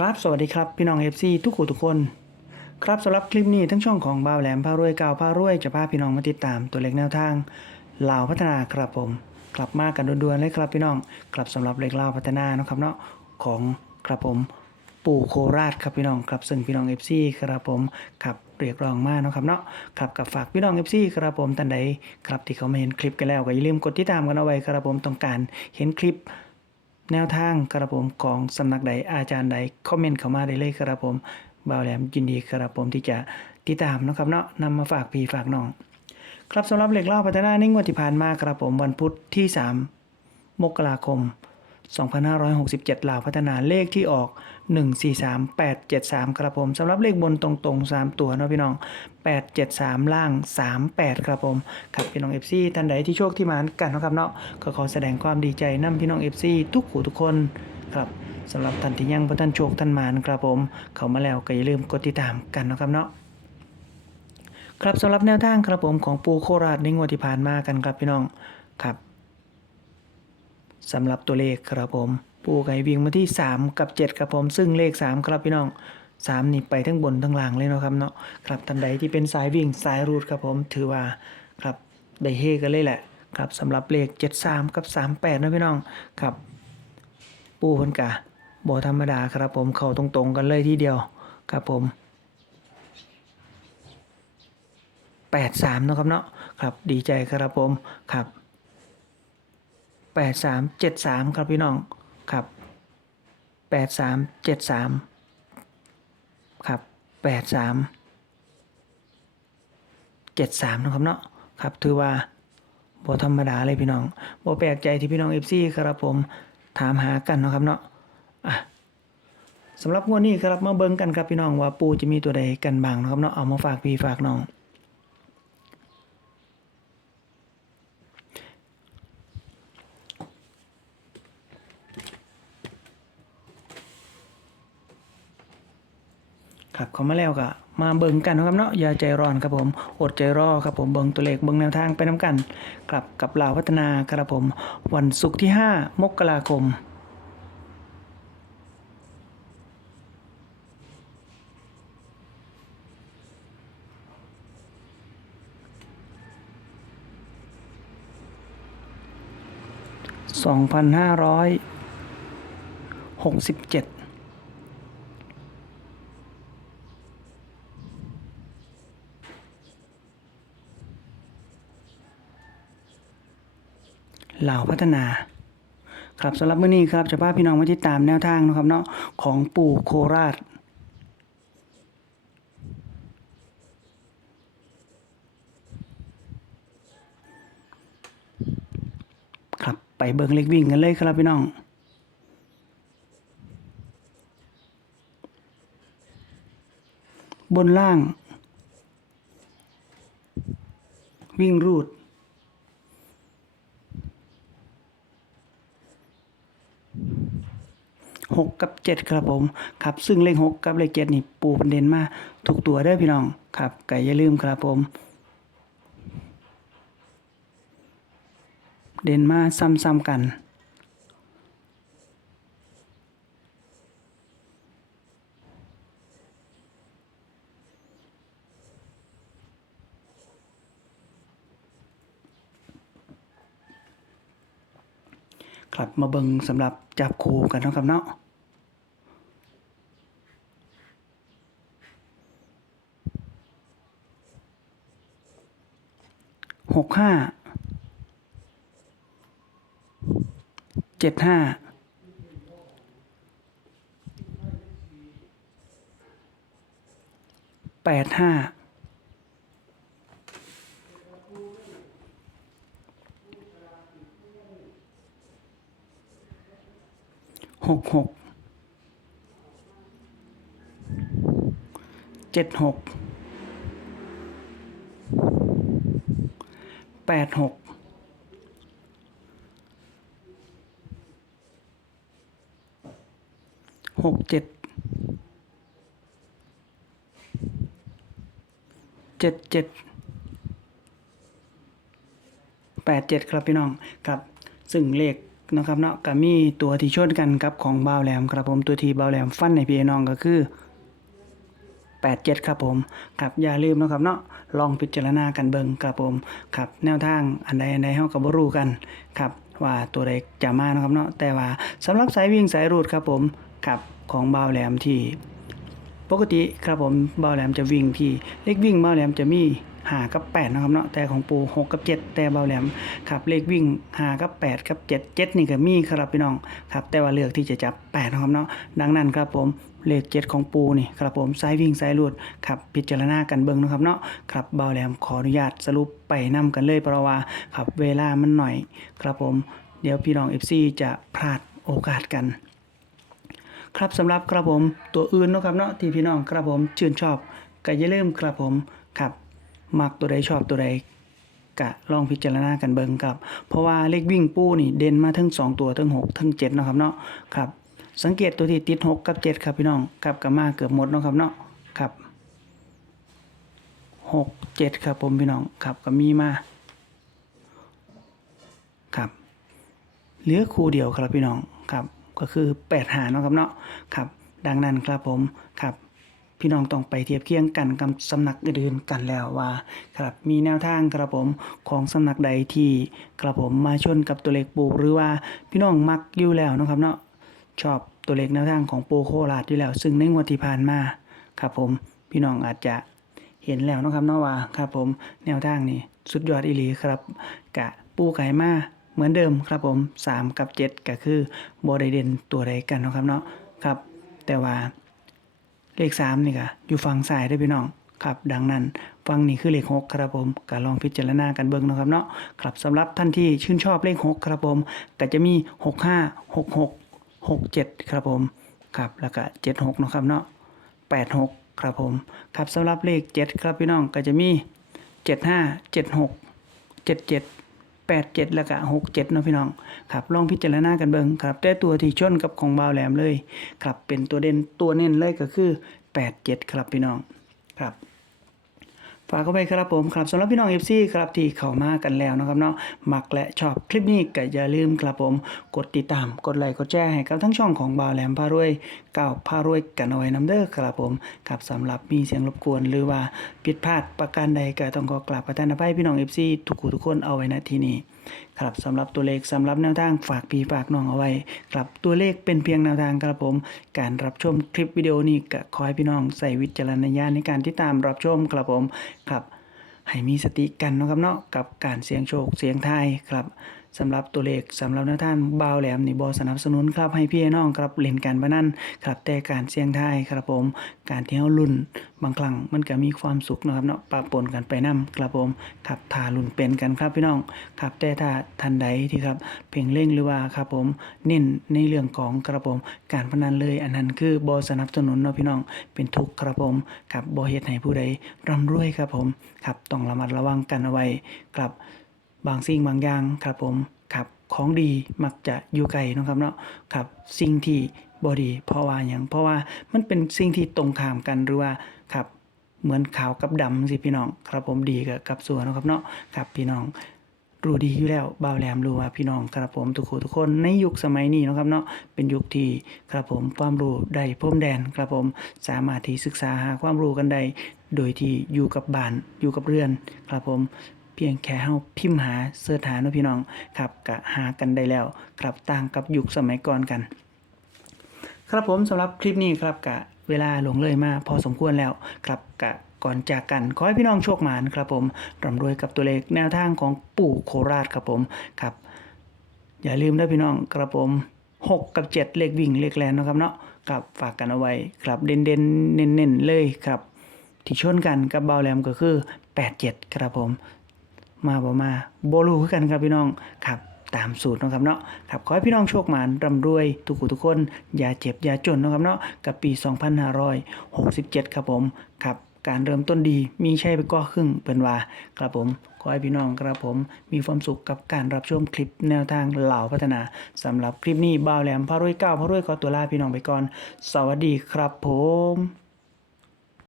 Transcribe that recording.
ครับสวัสดีครับพี่น้อง FC ทุกคนทุกคน ครับสำหรับคลิปนี้ทั้งช่องของบ่าวแหลมพารวยกาวพารวยจะพาพี่น้องมาติดตามตัวเลขแนวทางลาวพัฒนาครับผม กลับมากันด่วนๆเลยครับพี่น้องกลับสำหรับเลขลาวพัฒนานะครับเนาะของครับผมปู่โคราชครับพี่น้องครับซึ่งพี่น้อง FC ครับผมครับเรียกร้องมาเนะครับเนาะครับกับฝากพี่น้อง FC ครับผมท่านใดครับที่เขาไมาเห็นคลิปกันแล้วก็อย่าลืมกดติดตามกันเอาไว้ครับผมต้องการเห็นคลิป แนวทางกระผมของสำนักใดอาจารย์ใดคอมเมนต์เข้ามาได้เลยกระผมบ่าวแหลมยินดีกระผมที่จะติดตามนะครับเนาะนำมาฝากพี่ฝากน้อง ครับสำหรับเหล็กเล่าพัฒนาในงวดที่ผ่านมากระผมวันพุธที่ 3 มกราคม 2567 ลาวพัฒนาเลขที่ออก 143873 ครับผมสำหรับเลขบนตรงๆ 3 ตัวนะพี่น้อง 873 ล่าง 38 ครับผมครับพี่น้อง FC ท่านใดที่โชคที่มานกันนะครับเนาะก็ขอแสดงความดีใจนํพี่น้อง FC ทุกหูทุกคนครับสำหรับท่านที่ยังบ่ท่านโชคท่านมานครับผม เข้ามาแล้วก็อย่าลืมกดติดตามกันนะครับเนาะครับสำหรับแนวทางครับผมของปูโคราชในงวดที่ผ่านมากันครับพี่น้องครับ สำหรับตัวเลขครับผม ปูไก่วิ่งมาที่ 3 กับ 7 ครับผม ซึ่งเลข 3 ครับพี่น้อง 3 นี่ไปทั้งบนทั้งล่างเลยเนาะครับเนาะครับท่านใดที่เป็นสายวิ่งสายรูดครับผมถือว่าครับได้เฮกันเลยแหละครับสำหรับเลข 73 กับ 38 นะพี่น้องครับ ปูพิ่นกะบ่ธรรมดาครับผมเข้าตรงๆกันเลยทีเดียวครับผม83นาะครับเนาะครับดีใจครับผมครับ 83 73ครับพี่น้องครับ83 73ครับ83 73นะครับเนาะครับถือว่าบ่ธรรมดาเลยพี่น้องบ่แปลกใจที่พี่น้อง FC ครับผมถามหากันนะครับเนาะอะสำหรับงวดนี้ครับมาเบิ่งกันครับพี่น้องว่าปูจะมีตัวใดกันบ้างนะครับเนาะเอามาฝากพี่ฝากน้อง ครับเขามาแล้วก็มาเบิ่งกันนะครับเนาะอย่าใจร้อนครับผม อดใจรอครับผมเบิ่งตัวเลขเบิ่งแนวทางไปน้กันครับกับลาวพัฒนาครับผม วันศุกร์ที่ 5 มกราคมสองพันห้าร้อยหกสิบเจ็ด ล่าพัฒนา ครับสำหรับมื้อนี้ครับจะพาพี่น้องมาติดตามแนวทางนะครับเนาะของปู่โคราชครับไปเบิ่งเล็กวิ่งกันเลยครับพี่น้องบนล่าง วิ่งรูด หกกับเจ็ดครับผมครับซึ่งเลขหกกับเลขเจ็ดนี่ปูประเด็นมาถูกตัวเด้อพี่น้องครับไก่อย่าลืมครับผม เด่นมาซ้ำๆกันครับมาเบิงสำหรับจับคู่กันนะครับเนาะ หกห้าเจ็ดห้าแปดห้าหกหกเจ็ดหก แปดหกหกเจ็ดเจ็ดเจ็ดแปดเจ็ดครับพี่น้องครับซึ่งเลขนะครับเนาะก็มีตัวที่ชนกันกับของบาวแหลมครับผมตัวที่บาวแหลมฟันในพี่น้องก็คือ87ครับผมครับอย่าลืมนะครับเนาะ ลองพิจารณากันเบิ่งครับผมครับแนวทางอันใดอันใดเฮาก็บ่รู้กันครับว่าตัวใดจะมานะครับเนาะแต่ว่าสำหรับสายวิ่งสายรูดครับผมครับของบ่าวแหลมที่ ปกติครับผมบ่าวแหลมจะวิ่งที่เลขวิ่งบ่าวแหลมจะมีหากับ8นะครับเนาะแต่ของปู6กับ 7 แต่บ่าวแหลมครับเลขวิ่งหากับ8กับ 7 7 นี่ก็มีครับพี่น้องครับแต่ว่าเลือกที่จะจับ8นะครับเนาะดังนั้นครับผม เลข7ของปูนี่ครับผมสายวิ่งสายรูดครับพิจารณากันเบิ่งนะครับเนาะครับเบาแหลมขออนุญาตสรุปไปนํกันเลยเพราะว่าครับเวลามันหน่อยครับผมเดี๋ยวพี่น้อง FC จะพลาดโอกาสกัน ครับสำหรับกระผมตัวอื่นนะครับเนาะที่พี่น้องกระผมชื่นชอบก็อย่าลืมกระผมครับมักตัวใดชอบตัวใดกะลองพิจารณากันเบิ่งครับ เพราะว่าเลขวิ่งปูนี่เด่นมาทั้งสองตัวทั้งหกทั้งเจ็ดนะครับเนาะครับ สังเกตตัวที่ติดหกกับเจ็ดครับพี่น้องครับกับมาเกือบหมดเนาะครับเนาะครับหกเจ็ดครับผมพี่น้องครับก็มีมาครับเหลือคู่เดียวครับพี่น้องครับก็คือแปดหาเนาะครับเนาะครับดังนั้นครับผมครับพี่น้องต้องไปเทียบเคียงกันกับสำนักอื่นๆกันแล้วว่า ครับมีแนวทางครับผมของสำนักใดที่ครับผมมาชนกับตัวเลขปูหรือว่าพี่น้องมักอยู่แล้วนะครับเนาะ ชอบตัวเลขแนวทางของปูโคราชอยู่แล้ว ซึ่งในงวดที่ผ่านมาครับผมพี่น้องอาจจะเห็นแล้วนะครับเนาะว่าครับผมแนวทางนี่สุดยอดอีหลีครับ กะปูไก่มาเหมือนเดิมครับผม 3 กับ 7 ก็คือบ่ได้เด่นตัวใดกันนะครับเนาะครับ แต่ว่าเลข 3 นี่ก็อยู่ฝั่งซ้ายเด้พี่น้องครับ ดังนั้นฝั่งนี้คือเลข6ครับผมก็ลองพิจารณากันเบิ่งนะครับเนาะครับสำหรับท่านที่ชื่นชอบเลข6ครับผมก็จะมี 65 66 67ครับผมครับแล้วก็76เนาะครับเนาะ86ครับผมครับสำหรับเลข7ครับพี่น้องก็จะมี75 76 77 87แล้วก็67เนาะพี่น้องครับลองพิจารณากันเบิ่งครับแต่ตัวที่ชนกับของบาวแหลมเลยครับเป็นตัวเด่นตัวเน้นเลยก็คือ87ครับพี่น้องครับ ฝากเข้าไปครับผมครับสำหรับพี่น้องเอฟซีครับที่เข้ามากันแล้วนะครับเนาะมักและชอบคลิปนี้ก็อย่าลืมครับผมกดติดตามกดไลค์กดแชร์ให้กับทั้งช่องของบ่าวแหลมพารวยก้าวพารวยกันเอาไว้น้ำเด้อครับผมครับสำหรับมีเสียงรบกวน หรือว่าผิดพลาดประการใดก็ต้องขอกราบประทานอภัยพี่น้องเอฟซีทุกคู่ทุกคนเอาไว้ณที่นี้ ครับสำหรับตัวเลขสำหรับแนวทางฝากพี่ฝากน้องเอาไว้ครับตัวเลขเป็นเพียงแนวทางครับผม การรับชมคลิปวิดีโอนี้ก็ขอให้พี่น้องใส่วิจารณญาณในการที่ตามรับชมครับผมครับให้มีสติกันนะครับเนาะกับการเสียงโชคเสียงทายครับ สำหรับตัวเลขสำหรับแนวทางบ่าวแหลมนี่บอสนับสนุนครับให้พี่น้องครับเล่นการพนันครับแต่การเสี่ยงทายครับผม การเที่เฮาลุ้นบางครั้งมันก็มีความสุขนะครับเนาะปะปนกันไปนํครับผมครับทาลุ้นเป็นกันครับพี่น้องครับแต่ถ้าทันใดที่ครับเพ่งเล่งหรือว่าครับผมเน้นในเรื่องของครับผมการพนันเลยอันนั้นคือบอสนับสนุนเนาะพี่น้องเป็นทุกข์ครับผมครับบ่เฮ็ดให้ผู้ใดร่ำรวยครับผมครับต้องระมัดระวังกันเอาไว้ครับ บางสิ่งบางอย่างครับผมครับของดีมักจะอยู่ไกลนะครับเนาะครับสิ่งที่บอดีเพราะว่าอย่างเพราะว่ามันเป็นสิ่งที่ตรงข้ามกันหรือว่าครับเหมือนขาวกับดำสิพี่น้อง ครับผมดีกับกับสวเนะครับเนาะครับพี่น้องรู้ดีอยู่แล้วบ่าวแหลมรู้ว่าพี่น้องครับผมทุกคนทุกคนในยุคสมัยนี้นะครับเนาะเป็นยุคที่ครับผมความรู้ได้พรมแดนครับผมสามารถที่ศึกษาหาความรู้กันได้โดยที่อยู่กับบ้านอยู่กับเรือนครับผม เพียงแค่เฮาพิมพ์หาเสิร์ชหาเนาะพี่น้องครับก็หากันได้แล้วครับต่างกับยุคสมัยก่อนกัน ครับผมสำหรับคลิปนี้ครับกะเวลาหลงเลยมาพอสมควรแล้วครับกะก่อนจากกันขอให้พี่น้องโชคหมานครับผมร่ำรวยกับตัวเลขแนวทางของปู่โคราชครับผมครับ อย่าลืมนะพี่น้องครับผม 6 กับ 7 เลขวิ่งเลขแลนนะครับเนาะครับฝากกันเอาไว้ครับเด่นเด่นๆเน้นเน้นๆเลยครับ ที่ชนกันกับเบาแหลมก็คือ 87 ครับผม มาบ่มาโบลูคือกันครับพี่น้องครับตามสูตรนะครับเนาะครับขอให้พี่น้องโชคหมานร่ำรวยทุกผู้ทุกคน อย่าเจ็บ อย่าจนนะครับเนาะกับปี 2567 ครับผมครับการเริ่มต้นดีมีใช่ไปก็ครึ่งเป็นว่าครับผมขอให้พี่น้องครับผมมีความสุขกับการรับชมคลิปแนวทางเหล่าพัฒนาสำหรับคลิปนี้บ่าวแหลมพารวยเก้าพารวยขอตัวลาพี่น้องไปก่อน สวัสดีครับผม